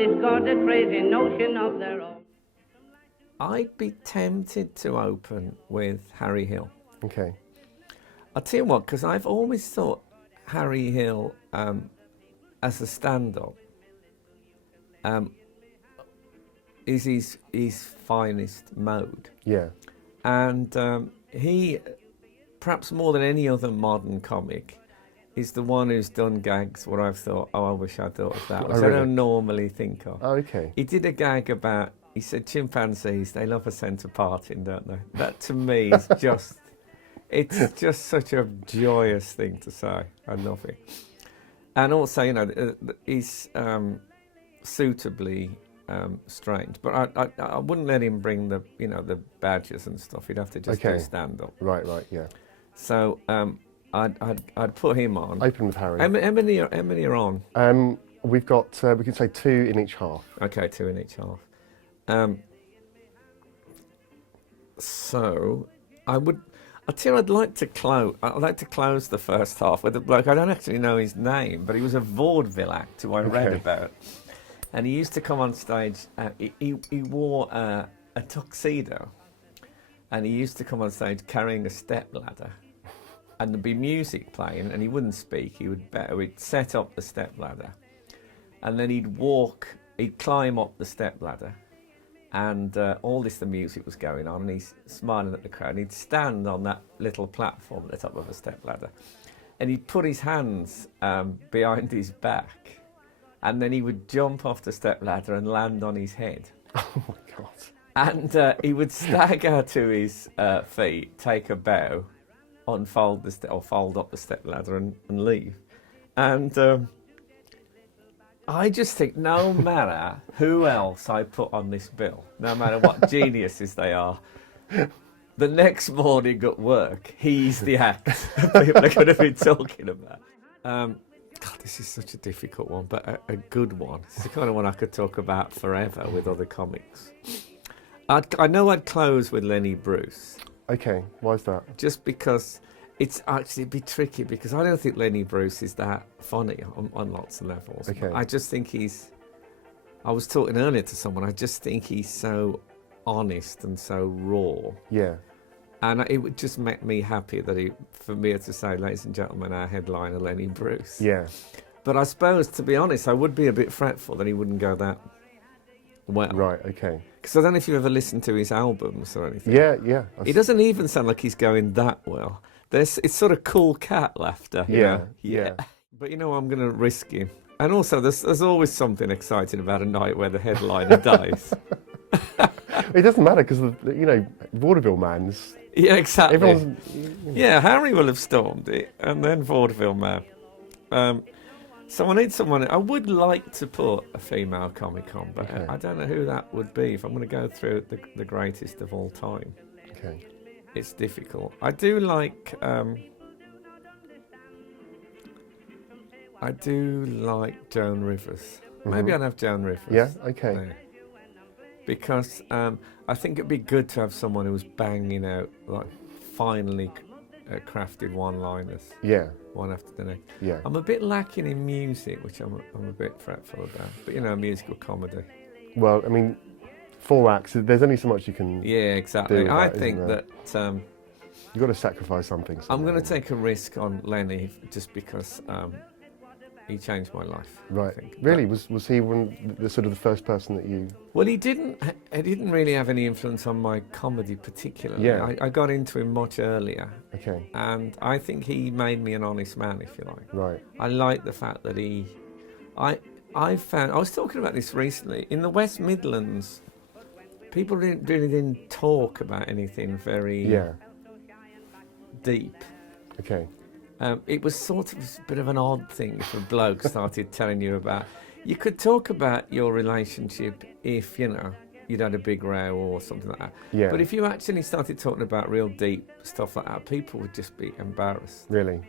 Everybody's got a crazy notion of their own. I'd be tempted to open with Harry Hill. Okay. I'll tell you what, because I've always thought Harry Hill, as a stand-up, is his finest mode. Yeah. And he, perhaps more than any other modern comic, is the one who's done gags where I've thought, oh, I wish I'd thought of that, which really? I don't normally think of. Oh, okay. He did a gag about, he said, chimpanzees, they love a centre parting, don't they? That to me is just, it's just such a joyous thing to say. I love it. And also, you know, he's suitably strange, but I wouldn't let him bring the, you know, the badges and stuff. He'd have to just do stand up. Right, yeah. So I'd put him on. Open with Harry. How many are on? We've got, we can say 2 in each half. Okay, 2 in each half. So I'd tell you, I'd like to close the first half with a bloke. I don't actually know his name, but he was a vaudeville act who I read about. And he used to come on stage, he wore a tuxedo, and he used to come on stage carrying a stepladder, and there'd be music playing, and he wouldn't speak, he'd set up the stepladder, and then he'd climb up the stepladder, and the music was going on, and he's smiling at the crowd, and he'd stand on that little platform at the top of a stepladder, and he'd put his hands behind his back, and then he would jump off the stepladder and land on his head. Oh my God. And he would stagger to his feet, take a bow, fold up the stepladder and leave. And I just think no matter who else I put on this bill, no matter what geniuses they are, the next morning at work, he's the act people are going to be talking about. God, this is such a difficult one, but a good one. It's the kind of one I could talk about forever with other comics. I know I'd close with Lenny Bruce. Okay, why is that? Just because it's actually a bit tricky, because I don't think Lenny Bruce is that funny on lots of levels. Okay. I just think I was talking earlier to someone, I just think he's so honest and so raw. Yeah. And it would just make me happy for me to say, ladies and gentlemen, our headliner, Lenny Bruce. Yeah. But I suppose, to be honest, I would be a bit fretful that he wouldn't go that well. Right, okay. Because I don't know if you ever listened to his albums or anything. Yeah. He doesn't even sound like he's going that well. It's sort of cool cat laughter. Yeah. But you know, I'm going to risk him. And also, there's always something exciting about a night where the headliner dies. It doesn't matter because, you know, vaudeville man's. Yeah, exactly. Everyone's. Yeah, Harry will have stormed it, and then vaudeville man. So I need someone. I would like to put a female comic on, but I don't know who that would be. If I'm going to go through the greatest of all time, it's difficult. I do like Joan Rivers. Maybe I'd have Joan Rivers. Yeah. Okay. There. Because I think it'd be good to have someone who was banging out like finely crafted one-liners. Yeah. One after the next. Yeah. I'm a bit lacking in music, which I'm a bit fretful about. But you know, musical comedy. Well, I mean, 4 acts. There's only so much you can. Yeah, exactly. Do I that, think that you've got to sacrifice something. I'm going to take a risk on Lenny just because he changed my life. Right. I think. Really? Was he the sort of the first person that you? Well, he didn't really have any influence on my comedy particularly. Yeah. I got into him much earlier. Okay. And I think he made me an honest man, if you like. Right. I like the fact that I was talking about this recently. In the West Midlands, people really didn't talk about anything very deep. Okay. It was sort of a bit of an odd thing if a bloke started telling you about. You could talk about your relationship if, you know, you'd had a big row or something like that. Yeah. But if you actually started talking about real deep stuff like that, people would just be embarrassed. Really?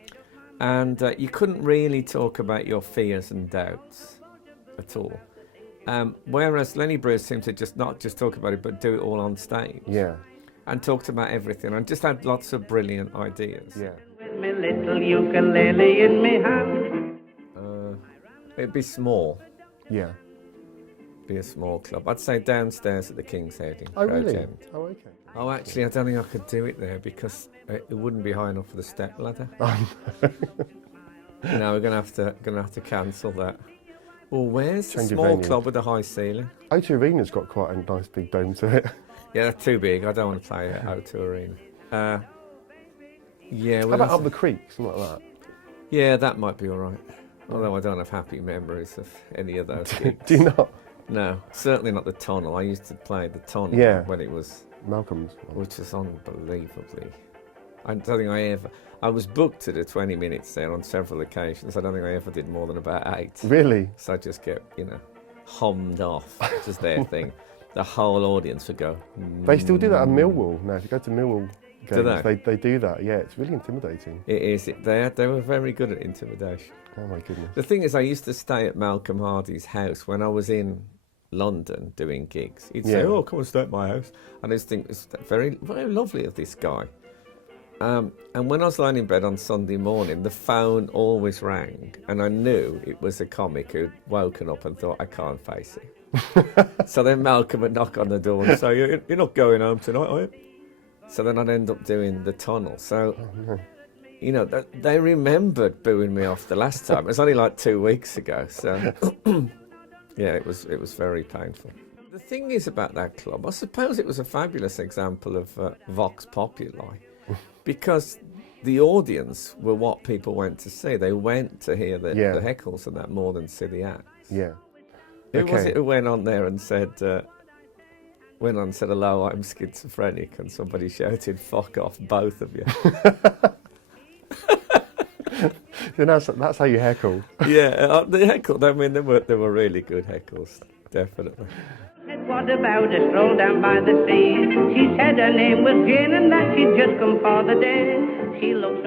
And you couldn't really talk about your fears and doubts at all. Whereas Lenny Bruce seemed to not just talk about it, but do it all on stage. Yeah. And talked about everything and just had lots of brilliant ideas. Yeah. With me little ukulele in me hand. It'd be small. Yeah. be a small club. I'd say downstairs at the King's Head in Oh, Crouch really? End. Oh, okay. Oh, actually, I don't think I could do it there because it wouldn't be high enough for the step ladder. No, we're gonna have to cancel that. Well, where's the Change of small venue. club with a high ceiling? O2 Arena's got quite a nice big dome to it. Yeah, that's too big. I don't want to play at O2 Arena. Yeah, How well, about Up the Creek, something like that? yeah, that might be all right. Although I don't have happy memories of any of those gigs. Do you not? No, certainly not the Tunnel. I used to play the Tunnel Yeah. when it was, Malcolm's. which was unbelievably. I don't think I ever. I was booked to do 20 minutes there on several occasions. I don't think I ever did more than about 8. Really? So I just get, hummed off. Just their thing. The whole audience would go. They still do that at Millwall now. If you go to Millwall Do games, they do that. Yeah, it's really intimidating. It is. They were very good at intimidation. Oh my goodness. The thing is, I used to stay at Malcolm Hardy's house when I was in London doing gigs. He'd say, Yeah. "Oh, come and stay at my house," and I just think it's very, very lovely of this guy. And when I was lying in bed on Sunday morning, the phone always rang, and I knew it was a comic who'd woken up and thought, "I can't face it." So then Malcolm would knock on the door and say, "You're not going home tonight, are you?" So then I'd end up doing the Tunnel. So. They remembered booing me off the last time. It was only like 2 weeks ago, so yeah, it was very painful. The thing is about that club, I suppose it was a fabulous example of Vox Populi, because the audience were what people went to see. They went to hear the heckles and that more than see the acts. Yeah. Who was it who went on there and said, "Hello, I'm schizophrenic," and somebody shouted, "Fuck off, both of you." So that's how you heckle. Yeah, the heckle. I mean, they were really good heckles, definitely. Said, what about a stroll down by the sea? She said her name was Jane and that she'd just come for the day. She looked